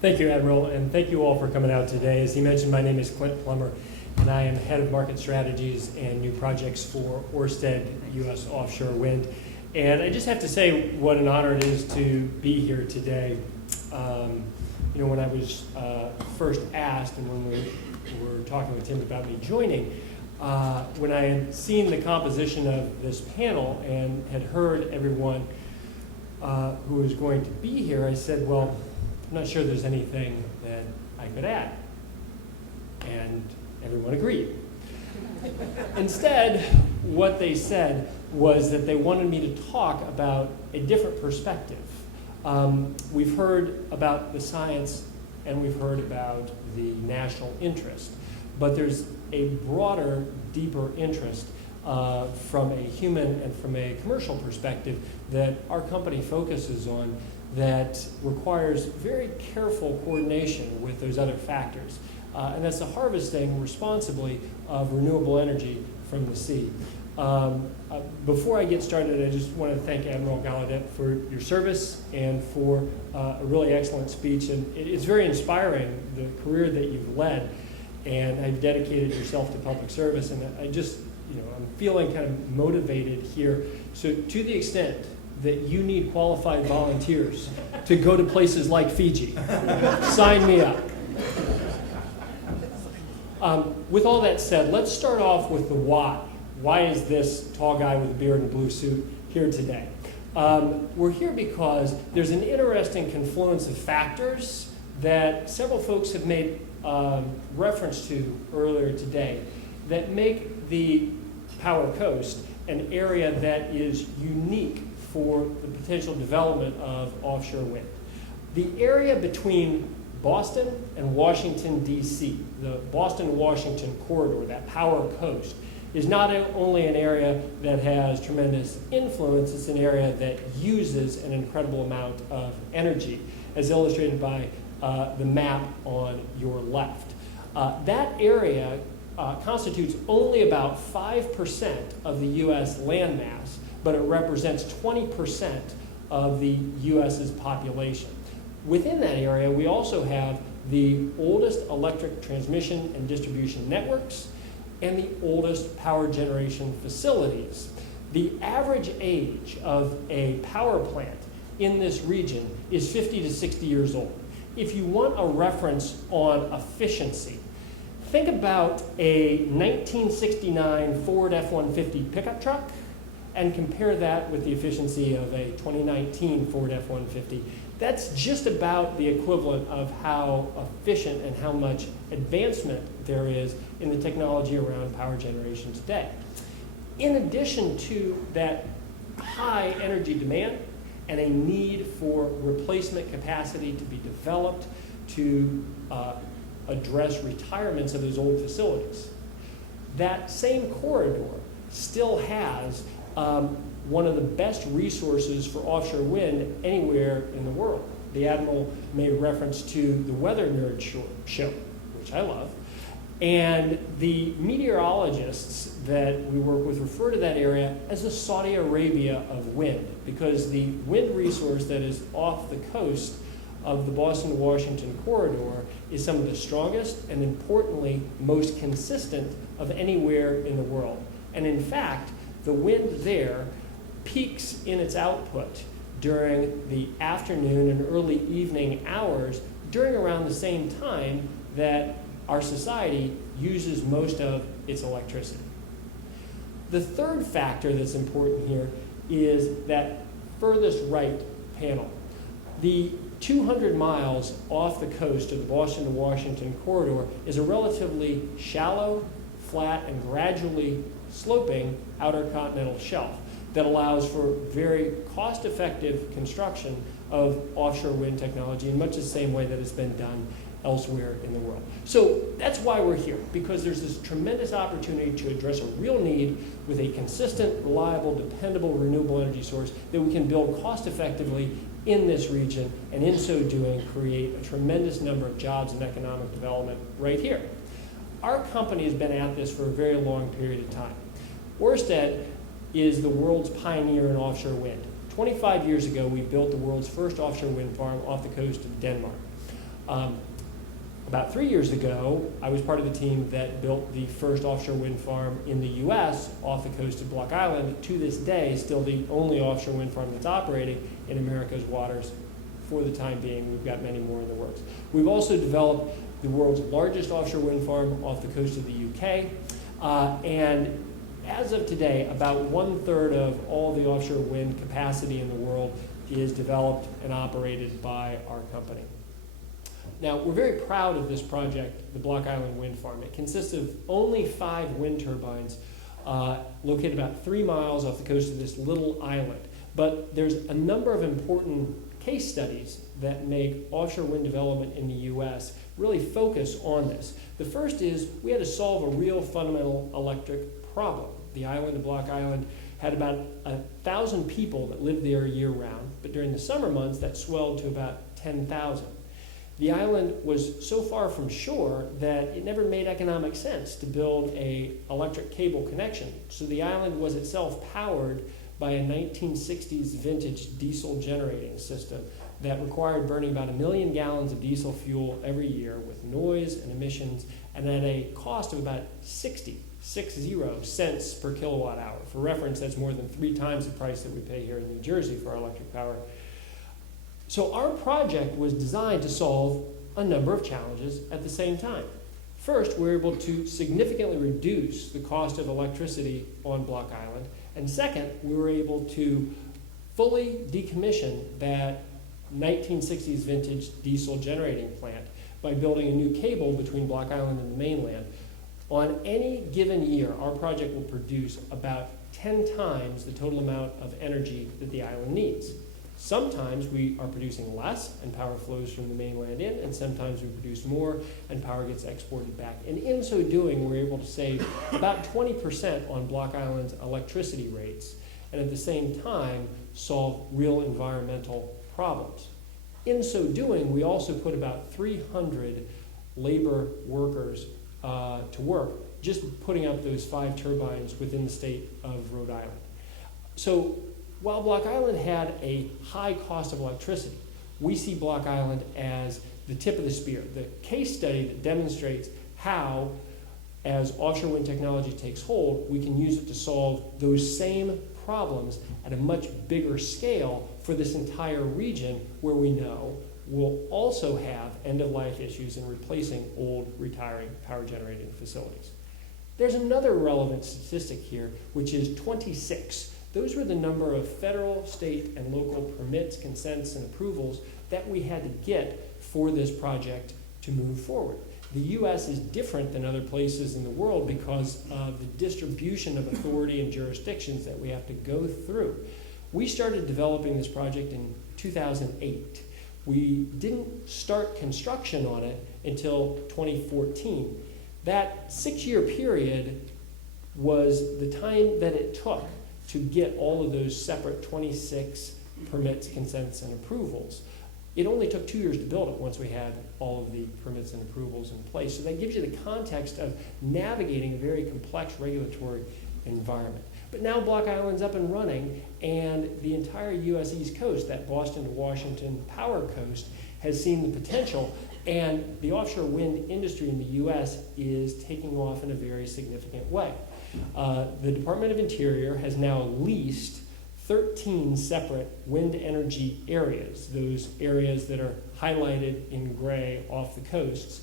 Thank you, Admiral, and thank you all for coming out today. As he mentioned, my name is Clint Plummer, and I am Head of Market Strategies and New Projects for Ørsted U.S. Offshore Wind. And I just have to say what an honor it is to be here today. When I was first asked, and when we were talking with Tim about me joining, when I had seen the composition of this panel and had heard everyone who was going to be here, I said, well, I'm not sure there's anything that I could add. And everyone agreed. Instead, what they said was that they wanted me to talk about a different perspective. We've heard about the science and we've heard about the national interest, but there's a broader, deeper interest from a human and from a commercial perspective that our company focuses on that requires very careful coordination with those other factors. And that's the harvesting responsibly of renewable energy from the sea. Before I get started, I just want to thank Admiral Gallaudet for your service and for a really excellent speech. And it's very inspiring, the career that you've led, and have dedicated yourself to public service. And I just, I'm feeling kind of motivated here. So to the extent that you need qualified volunteers to go to places like Fiji, sign me up. With all that said, let's start off with the why. Why is this tall guy with a beard and a blue suit here today? We're here because there's an interesting confluence of factors that several folks have made reference to earlier today that make the Power Coast an area that is unique for the potential development of offshore wind. The area between Boston and Washington, D.C., the Boston-Washington corridor, that Power Coast, is not only an area that has tremendous influence, it's an area that uses an incredible amount of energy, as illustrated by the map on your left. That area constitutes only about 5% of the U.S. landmass, but it represents 20% of the U.S.'s population. Within that area, we also have the oldest electric transmission and distribution networks and the oldest power generation facilities. The average age of a power plant in this region is 50 to 60 years old. If you want a reference on efficiency, think about a 1969 Ford F-150 pickup truck and compare that with the efficiency of a 2019 Ford F-150. That's just about the equivalent of how efficient and how much advancement there is in the technology around power generation today. In addition to that high energy demand and a need for replacement capacity to be developed to address retirements of those old facilities, that same corridor still has one of the best resources for offshore wind anywhere in the world. The Admiral made reference to the Weather Nerd show, which I love, and the meteorologists that we work with refer to that area as the Saudi Arabia of wind, because the wind resource that is off the coast of the Boston-Washington corridor is some of the strongest and, importantly, most consistent of anywhere in the world. And in fact, the wind there peaks in its output during the afternoon and early evening hours during around the same time that our society uses most of its electricity. The third factor that's important here is that furthest right panel. The 200 miles off the coast of the Boston to Washington corridor is a relatively shallow, flat, and gradually sloping outer continental shelf that allows for very cost-effective construction of offshore wind technology in much the same way that it's been done elsewhere in the world. So that's why we're here, because there's this tremendous opportunity to address a real need with a consistent, reliable, dependable, renewable energy source that we can build cost-effectively in this region, and in so doing, create a tremendous number of jobs and economic development right here. Our company has been at this for a very long period of time. Ørsted is the world's pioneer in offshore wind. 25 years ago, we built the world's first offshore wind farm off the coast of Denmark. About 3 years ago, I was part of the team that built the first offshore wind farm in the US off the coast of Block Island. To this day, still the only offshore wind farm that's operating in America's waters for the time being. We've got many more in the works. We've also developed the world's largest offshore wind farm off the coast of the UK. And as of today, about 1/3 of all the offshore wind capacity in the world is developed and operated by our company. Now, we're very proud of this project, the Block Island Wind Farm. It consists of only 5 wind turbines located about 3 miles off the coast of this little island. But there's a number of important case studies that make offshore wind development in the US really focus on this. The first is we had to solve a real fundamental electric problem. The island of Block Island had about 1,000 people that lived there year-round, but during the summer months that swelled to about 10,000. The island was so far from shore that it never made economic sense to build an electric cable connection. So the island was itself powered by a 1960s vintage diesel generating system that required burning about 1 million gallons of diesel fuel every year with noise and emissions, and at a cost of about 60 cents per kilowatt hour. For reference, that's more than 3 times the price that we pay here in New Jersey for our electric power. So our project was designed to solve a number of challenges at the same time. First, we were able to significantly reduce the cost of electricity on Block Island. And second, we were able to fully decommission that 1960s vintage diesel generating plant by building a new cable between Block Island and the mainland. On any given year, our project will produce about 10 times the total amount of energy that the island needs. Sometimes we are producing less and power flows from the mainland in, and sometimes we produce more and power gets exported back. And in so doing, we're able to save about 20% on Block Island's electricity rates, and at the same time solve real environmental problems. In so doing, we also put about 300 labor workers to work, just putting up those 5 turbines within the state of Rhode Island. So while Block Island had a high cost of electricity, we see Block Island as the tip of the spear, the case study that demonstrates how, as offshore wind technology takes hold, we can use it to solve those same problems at a much bigger scale for this entire region, where we know we'll also have end-of-life issues in replacing old, retiring power generating facilities. There's another relevant statistic here, which is 26. Those were the number of federal, state, and local permits, consents, and approvals that we had to get for this project to move forward. The US is different than other places in the world because of the distribution of authority and jurisdictions that we have to go through. We started developing this project in 2008. We didn't start construction on it until 2014. That 6-year period was the time that it took to get all of those separate 26 permits, consents, and approvals. It only took 2 years to build it once we had all of the permits and approvals in place. So that gives you the context of navigating a very complex regulatory environment. But now Block Island's up and running, and the entire US East Coast, that Boston to Washington power coast, has seen the potential, and the offshore wind industry in the US is taking off in a very significant way. The Department of Interior has now leased 13 separate wind energy areas, those areas that are highlighted in gray off the coasts,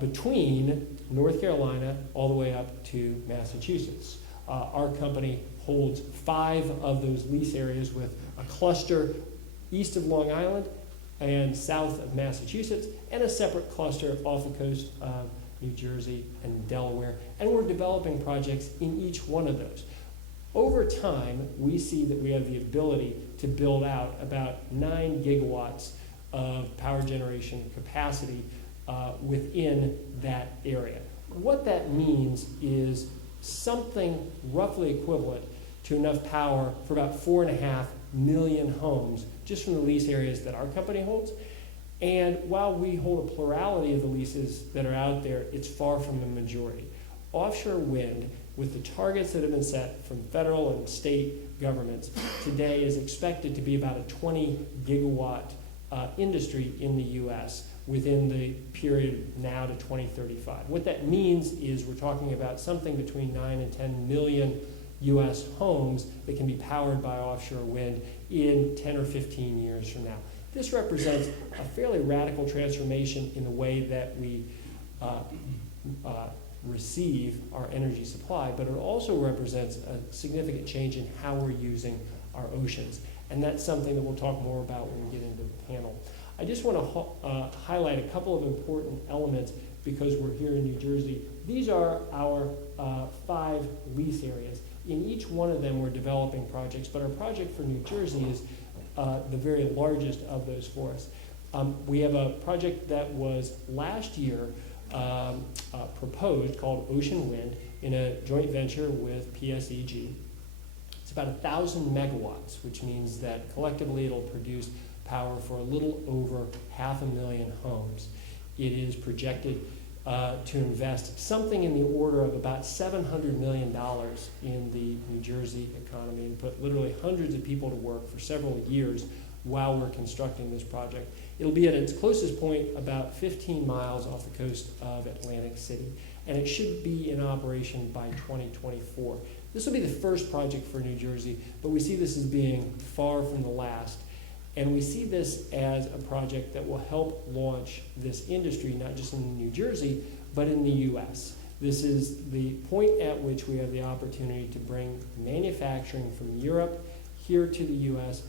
between North Carolina all the way up to Massachusetts. Our company holds 5 of those lease areas, with a cluster east of Long Island and south of Massachusetts, and a separate cluster off the coast of New Jersey and Delaware, and we're developing projects in each one of those. Over time, we see that we have the ability to build out about 9 gigawatts of power generation capacity within that area. What that means is something roughly equivalent to enough power for about 4.5 million homes just from the lease areas that our company holds. And while we hold a plurality of the leases that are out there, it's far from the majority. Offshore wind, with the targets that have been set from federal and state governments, today is expected to be about a 20 gigawatt industry in the US, within the period now to 2035. What that means is we're talking about something between 9 and 10 million US homes that can be powered by offshore wind in 10 or 15 years from now. This represents a fairly radical transformation in the way that we receive our energy supply, but it also represents a significant change in how we're using our oceans. And that's something that we'll talk more about when we get into the panel. I just want to highlight a couple of important elements because we're here in New Jersey. These are our 5 lease areas. In each one of them, we're developing projects, but our project for New Jersey is the very largest of those for us. We have a project that was last year proposed called Ocean Wind in a joint venture with PSEG. It's about 1,000 megawatts, which means that collectively it'll produce power for a little over 500,000 homes. It is projected to invest something in the order of about $700 million in the New Jersey economy and put literally hundreds of people to work for several years while we're constructing this project. It'll be at its closest point about 15 miles off the coast of Atlantic City, and it should be in operation by 2024. This will be the first project for New Jersey, but we see this as being far from the last. And we see this as a project that will help launch this industry, not just in New Jersey, but in the US. This is the point at which we have the opportunity to bring manufacturing from Europe here to the US,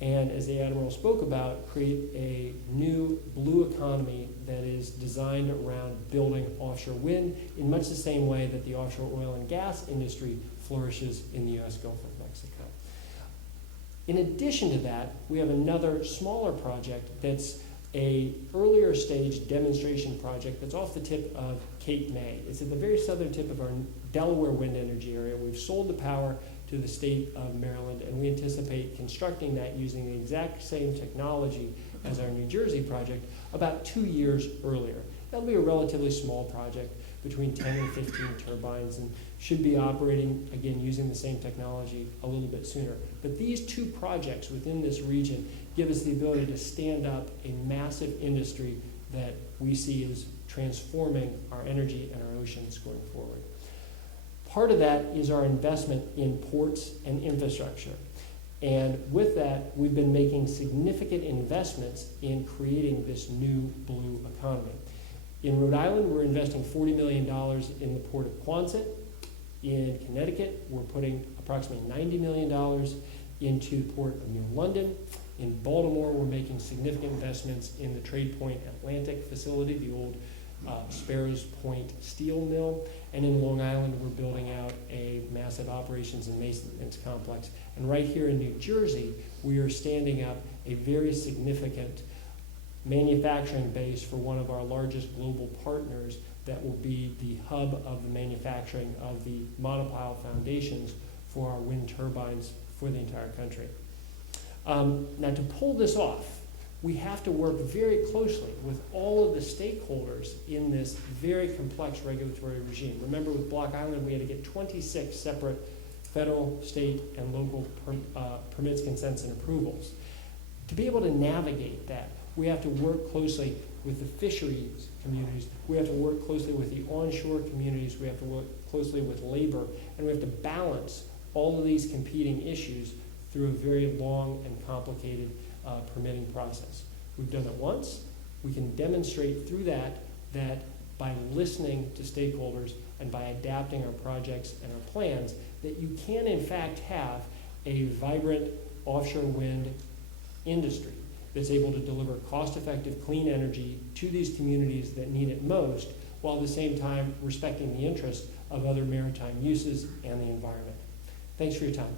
and as the Admiral spoke about, create a new blue economy that is designed around building offshore wind in much the same way that the offshore oil and gas industry flourishes in the US Gulf of Mexico. In addition to that, we have another smaller project that's an earlier stage demonstration project that's off the tip of Cape May. It's at the very southern tip of our Delaware wind energy area. We've sold the power to the state of Maryland, and we anticipate constructing that using the exact same technology as our New Jersey project about 2 years earlier. That'll be a relatively small project, between 10 and 15 turbines, and should be operating, again, using the same technology a little bit sooner. But these 2 projects within this region give us the ability to stand up a massive industry that we see as transforming our energy and our oceans going forward. Part of that is our investment in ports and infrastructure. And with that, we've been making significant investments in creating this new blue economy. In Rhode Island, we're investing $40 million in the port of Quonset. In Connecticut, we're putting approximately $90 million into the port of New London. In Baltimore, we're making significant investments in the Trade Point Atlantic facility, the old Sparrows Point steel mill. And in Long Island, we're building out a massive operations and maintenance complex. And right here in New Jersey, we are standing up a very significant manufacturing base for one of our largest global partners that will be the hub of the manufacturing of the monopile foundations for our wind turbines for the entire country. Now, to pull this off, we have to work very closely with all of the stakeholders in this very complex regulatory regime. Remember, with Block Island, we had to get 26 separate federal, state, and local permits, consents, and approvals. To be able to navigate that, we have to work closely with the fisheries communities. We have to work closely with the onshore communities. We have to work closely with labor. And we have to balance all of these competing issues through a very long and complicated permitting process. We've done it once. We can demonstrate through that by listening to stakeholders and by adapting our projects and our plans, that you can in fact have a vibrant offshore wind industry that's able to deliver cost-effective, clean energy to these communities that need it most, while at the same time respecting the interests of other maritime uses and the environment. Thanks for your time.